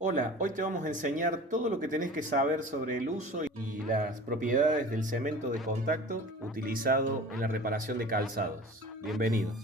Hola, hoy te vamos a enseñar todo lo que tenés que saber sobre el uso y las propiedades del cemento de contacto utilizado en la reparación de calzados. Bienvenidos.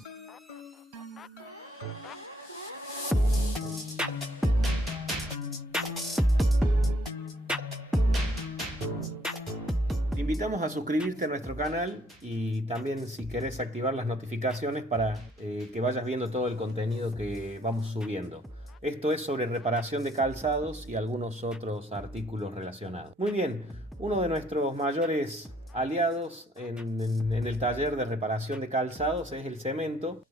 Te invitamos a suscribirte a nuestro canal y también si querés activar las notificaciones para que vayas viendo todo el contenido que vamos subiendo. Esto es sobre reparación de calzados y algunos otros artículos relacionados. Muy bien, uno de nuestros mayores aliados en el taller de reparación de calzados es el cemento.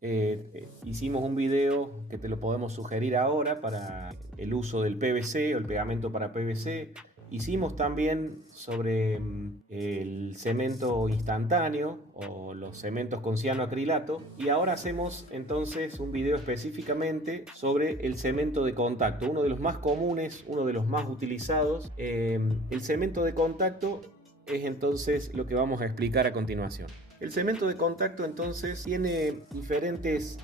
Hicimos un video que te lo podemos sugerir ahora para el uso del PVC o el pegamento para PVC. Hicimos también sobre el cemento instantáneo o los cementos con cianoacrilato y ahora hacemos entonces un video específicamente sobre el cemento de contacto, uno de los más comunes, uno de los más utilizados. El cemento de contacto es entonces lo que vamos a explicar a continuación. El cemento de contacto entonces tiene diferentes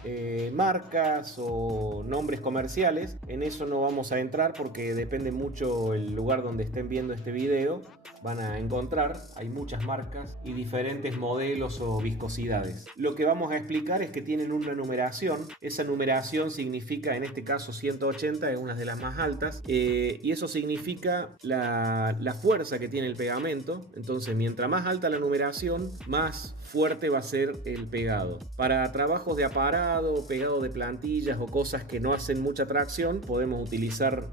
marcas o nombres comerciales. En eso no vamos a entrar porque depende mucho el lugar donde estén viendo este video. Van a encontrar, hay muchas marcas y diferentes modelos o viscosidades. Lo que vamos a explicar es que tienen una numeración. Esa numeración significa, en este caso 180, es una de las más altas. Y eso significa la fuerza que tiene el pegamento. Entonces, mientras más alta la numeración, más fuerte va a ser el pegado. Para trabajos de aparado, pegado de plantillas o cosas que no hacen mucha tracción, podemos utilizar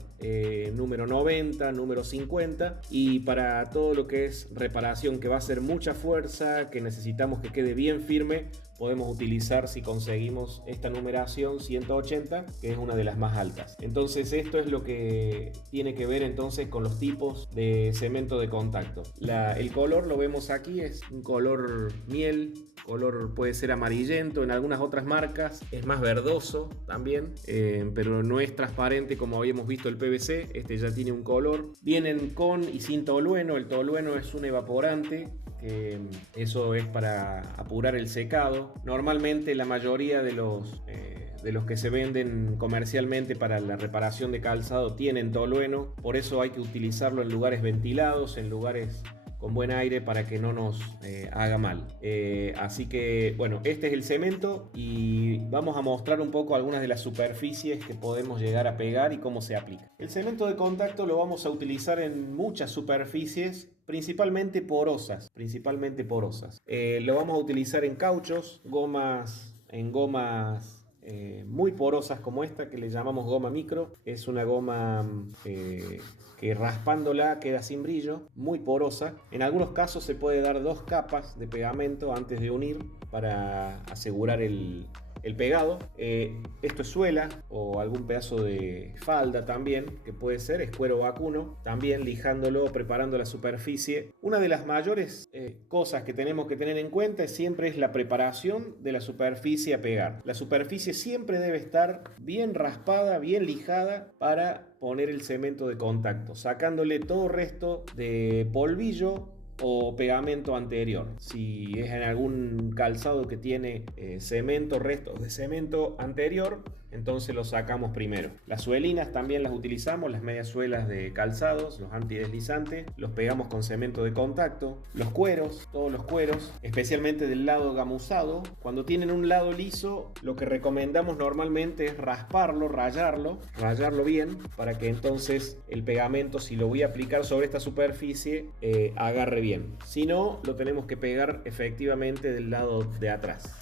número 90, número 50, y para todo lo que es reparación que va a ser mucha fuerza, que necesitamos que quede bien firme, podemos utilizar, si conseguimos esta numeración, 180, que es una de las más altas. Entonces esto es lo que tiene que ver entonces con los tipos de cemento de contacto. El color lo vemos aquí, es un color miel, color puede ser amarillento, en algunas otras marcas es más verdoso también, pero no es transparente como habíamos visto el PVC. Este ya tiene un color. Vienen con y sin tolueno. El tolueno es un evaporante, que eso es para apurar el secado. Normalmente la mayoría de los que se venden comercialmente para la reparación de calzado tienen tolueno, por eso hay que utilizarlo en lugares ventilados, en lugares con buen aire para que no nos haga mal. Así que bueno, este es el cemento y vamos a mostrar un poco algunas de las superficies que podemos llegar a pegar y cómo se aplica. El cemento de contacto lo vamos a utilizar en muchas superficies, principalmente porosas. Lo vamos a utilizar en cauchos, gomas muy porosas como esta que le llamamos goma micro. Es una goma que raspándola queda sin brillo, muy porosa. En algunos casos se puede dar dos capas de pegamento antes de unir para asegurar el pegado. Esto es suela o algún pedazo de falda también, que puede ser, es cuero vacuno, también lijándolo, preparando la superficie. Una de las mayores cosas que tenemos que tener en cuenta siempre es la preparación de la superficie a pegar. La superficie siempre debe estar bien raspada, bien lijada para poner el cemento de contacto, sacándole todo resto de polvillo o pegamento anterior. Si es en algún calzado que tiene cemento, restos de cemento anterior, entonces lo sacamos primero. Las suelinas también las utilizamos, las medias suelas de calzados, los antideslizantes, los pegamos con cemento de contacto. Los cueros, todos los cueros, especialmente del lado gamuzado, cuando tienen un lado liso, lo que recomendamos normalmente es rasparlo, rayarlo bien, para que entonces el pegamento, si lo voy a aplicar sobre esta superficie, agarre bien. Si no, lo tenemos que pegar efectivamente del lado de atrás.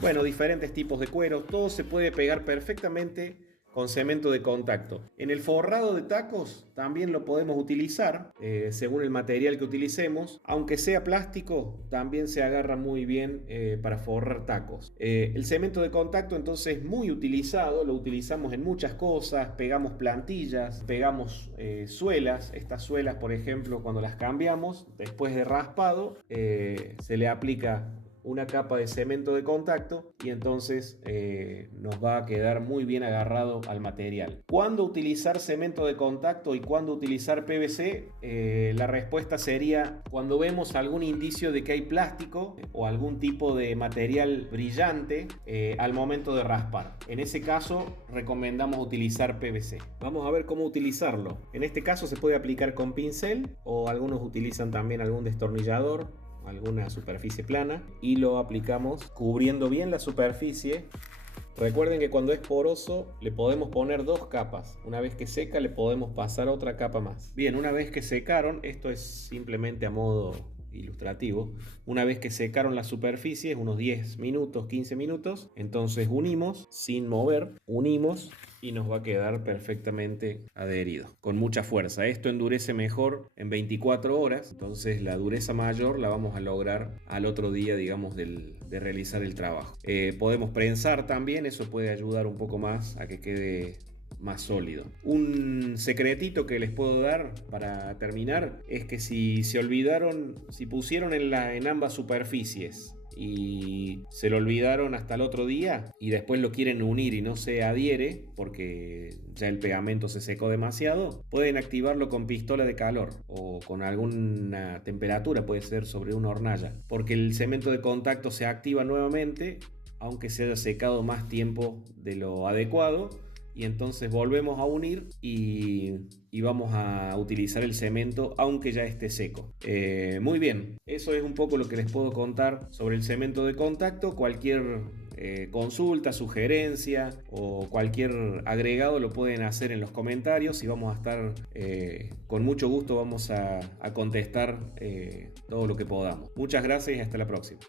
Bueno, diferentes tipos de cuero, todo se puede pegar perfectamente con cemento de contacto. En el forrado de tacos también lo podemos utilizar, según el material que utilicemos. Aunque sea plástico, también se agarra muy bien para forrar tacos. El cemento de contacto entonces es muy utilizado, lo utilizamos en muchas cosas. Pegamos plantillas, pegamos suelas. Estas suelas, por ejemplo, cuando las cambiamos, después de raspado, se le aplica una capa de cemento de contacto y entonces nos va a quedar muy bien agarrado al material. ¿Cuándo utilizar cemento de contacto y cuándo utilizar PVC? La respuesta sería cuando vemos algún indicio de que hay plástico o algún tipo de material brillante al momento de raspar. En ese caso recomendamos utilizar PVC. Vamos a ver cómo utilizarlo. En este caso se puede aplicar con pincel o algunos utilizan también algún destornillador, alguna superficie plana, y lo aplicamos cubriendo bien la superficie. Recuerden que cuando es poroso le podemos poner dos capas. Una vez que seca le podemos pasar otra capa más. Bien, una vez que secaron, esto es simplemente a modo ilustrativo, una vez que secaron las superficies, unos 10 minutos, 15 minutos, entonces unimos sin mover, unimos y nos va a quedar perfectamente adherido, con mucha fuerza. Esto endurece mejor en 24 horas, entonces la dureza mayor la vamos a lograr al otro día, digamos, de realizar el trabajo. Podemos prensar también, eso puede ayudar un poco más a que quede más sólido. Un secretito que les puedo dar para terminar es que si se olvidaron, si pusieron en ambas superficies y se lo olvidaron hasta el otro día y después lo quieren unir y no se adhiere porque ya el pegamento se secó demasiado, pueden activarlo con pistola de calor o con alguna temperatura, puede ser sobre una hornalla, porque el cemento de contacto se activa nuevamente aunque se haya secado más tiempo de lo adecuado. Y entonces volvemos a unir y vamos a utilizar el cemento aunque ya esté seco. Muy bien, eso es un poco lo que les puedo contar sobre el cemento de contacto. Cualquier consulta, sugerencia o cualquier agregado lo pueden hacer en los comentarios y vamos a estar con mucho gusto, vamos a contestar todo lo que podamos. Muchas gracias y hasta la próxima.